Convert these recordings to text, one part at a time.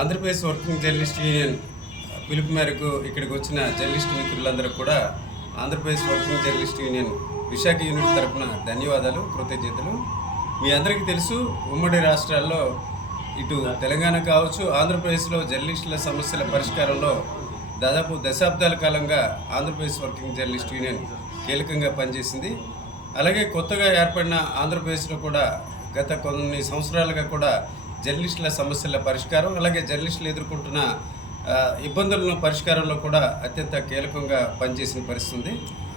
Andhra Pradesh working journalist union పిలుపు మేరకు ఇక్కడికి వచ్చిన జర్నలిస్ట్ మిత్రులందరూ కూడా Andhra Pradesh working journalist union Visakha unit తరఫున ధన్యవాదాలు, కృతజ్ఞతలు. మీ అందరికీ తెలుసు, ఉమ్మడి రాష్ట్రాల్లో ఇటు తెలంగాణ కావచ్చు, ఆంధ్రప్రదేశ్లో జర్నలిస్టుల సమస్యల పరిష్కారంలో దాదాపు దశాబ్దాల కాలంగా ఆంధ్రప్రదేశ్ వర్కింగ్ జర్నలిస్ట్ యూనియన్ కీలకంగా పనిచేసింది. అలాగే కొత్తగా ఏర్పడిన ఆంధ్రప్రదేశ్లో కూడా గత కొన్ని సంవత్సరాలుగా కూడా జర్నలిస్టుల సమస్యల పరిష్కారం, అలాగే జర్నలిస్టులు ఎదుర్కొంటున్న ఇబ్బందులను పరిష్కారంలో కూడా అత్యంత కీలకంగా పనిచేసిన పరిస్థితి.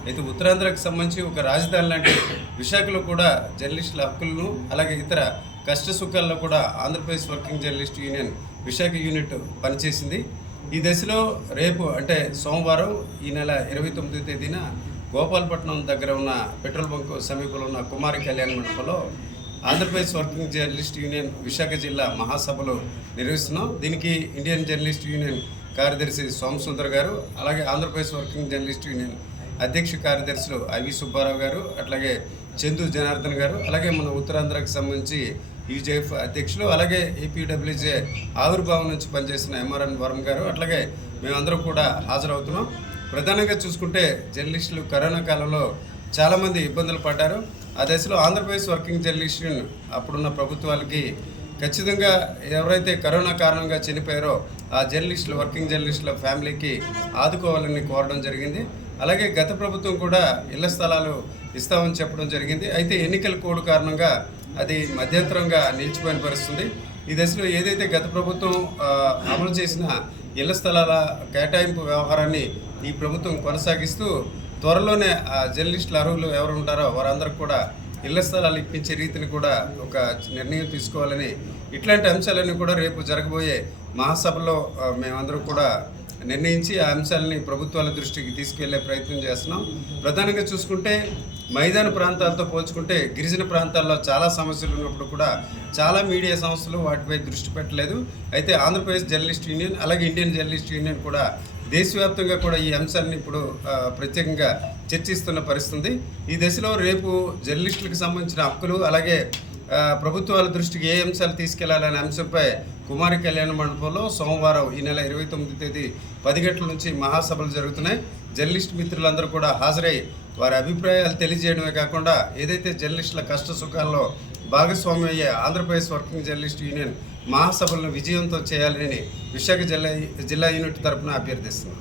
అయితే ఉత్తరాంధ్రకు సంబంధించి ఒక రాజధాని లాంటి విశాఖలో కూడా జర్నలిస్టుల హక్కులను, అలాగే ఇతర కష్ట సుఖాల్లో కూడా Andhra Pradesh working journalist union Visakha unit పనిచేసింది. ఈ దశలో రేపు అంటే సోమవారం ఈ నెల 29వ తేదీన గోపాలపట్నం దగ్గర ఉన్న పెట్రోల్ బంక్ సమీపంలో ఉన్న కుమారి కళ్యాణ మండపంలో Andhra Pradesh working journalist union Visakha జిల్లా మహాసభలు నిర్వహిస్తున్నాం. దీనికి ఇండియన్ జర్నలిస్ట్ యూనియన్ కార్యదర్శి సోమసుందర్ గారు, అలాగే ఆంధ్రప్రదేశ్ వర్కింగ్ జర్నలిస్ట్ యూనియన్ అధ్యక్ష కార్యదర్శులు ఐవి సుబ్బారావు గారు, అట్లాగే చందు జనార్దన్ గారు, అలాగే మన ఉత్తరాంధ్రకి సంబంధించి యూజేఎఫ్ అధ్యక్షులు, అలాగే ఏపీడబ్ల్యూజే ఆవిర్భావం నుంచి పనిచేసిన ఎంఆర్ఎన్ వరం గారు, అట్లాగే మేమందరం కూడా హాజరవుతున్నాం. ప్రధానంగా చూసుకుంటే జర్నలిస్టులు కరోనా కాలంలో చాలామంది ఇబ్బందులు పడ్డారు. ఆ దశలో ఆంధ్రప్రదేశ్ వర్కింగ్ జర్నలిస్ట్ అప్పుడున్న ప్రభుత్వాలకి ఖచ్చితంగా ఎవరైతే కరోనా కారణంగా చనిపోయారో ఆ జర్నలిస్టులు, వర్కింగ్ జర్నలిస్టుల ఫ్యామిలీకి ఆదుకోవాలని కోరడం జరిగింది. అలాగే గత ప్రభుత్వం కూడా ఇళ్ల స్థలాలు ఇస్తామని చెప్పడం జరిగింది. అయితే ఎన్నికల కోడ్ కారణంగా అది మధ్యంతరంగా నిలిచిపోయిన పరిస్థితుంది. ఈ దశలో ఏదైతే గత ప్రభుత్వం అమలు చేసిన ఇళ్ల స్థలాల కేటాయింపు వ్యవహారాన్ని ఈ ప్రభుత్వం కొనసాగిస్తూ త్వరలోనే ఆ జర్నలిస్టుల అర్హులు ఎవరు ఉంటారో వారందరికీ కూడా ఇళ్ల స్థలాలు ఇప్పించే రీతిని కూడా ఒక నిర్ణయం తీసుకోవాలని, ఇట్లాంటి అంశాలన్నీ కూడా రేపు జరగబోయే మహాసభలో మేమందరం కూడా నిర్ణయించి ఆ అంశాలని ప్రభుత్వాల దృష్టికి తీసుకెళ్లే ప్రయత్నం చేస్తున్నాం. ప్రధానంగా చూసుకుంటే మైదాన ప్రాంతాలతో పోల్చుకుంటే గిరిజన ప్రాంతాల్లో చాలా సమస్యలు ఉన్నప్పుడు కూడా చాలా మీడియా సంస్థలు వాటిపై దృష్టి పెట్టలేదు. అయితే ఆంధ్రప్రదేశ్ జర్నలిస్ట్ యూనియన్, అలాగే ఇండియన్ జర్నలిస్ట్ యూనియన్ కూడా దేశవ్యాప్తంగా కూడా ఈ అంశాన్ని ఇప్పుడు ప్రత్యేకంగా చర్చిస్తున్న పరిస్థితి. ఈ దశలో రేపు జర్నలిస్టులకు సంబంధించిన హక్కులు, అలాగే ప్రభుత్వాల దృష్టికి ఏ అంశాలు తీసుకెళ్లాలనే అంశంపై కుమారి కళ్యాణ మండపంలో సోమవారం ఈ నెల 29వ తేదీ 10 గంటల నుంచి మహాసభలు జరుగుతున్నాయి. జర్నలిస్ట్ మిత్రులందరూ కూడా హాజరై వారి అభిప్రాయాలు తెలియజేయడమే కాకుండా ఏదైతే జర్నలిస్టుల కష్ట సుఖాల్లో భాగస్వామ్యం అయ్యే ఆంధ్రప్రదేశ్ వర్కింగ్ జర్నలిస్ట్ యూనియన్ మహాసభలను విజయవంతం చేయాలని విశాఖ జిల్లా యూనిట్ తరఫున అభ్యర్థిస్తున్నాం.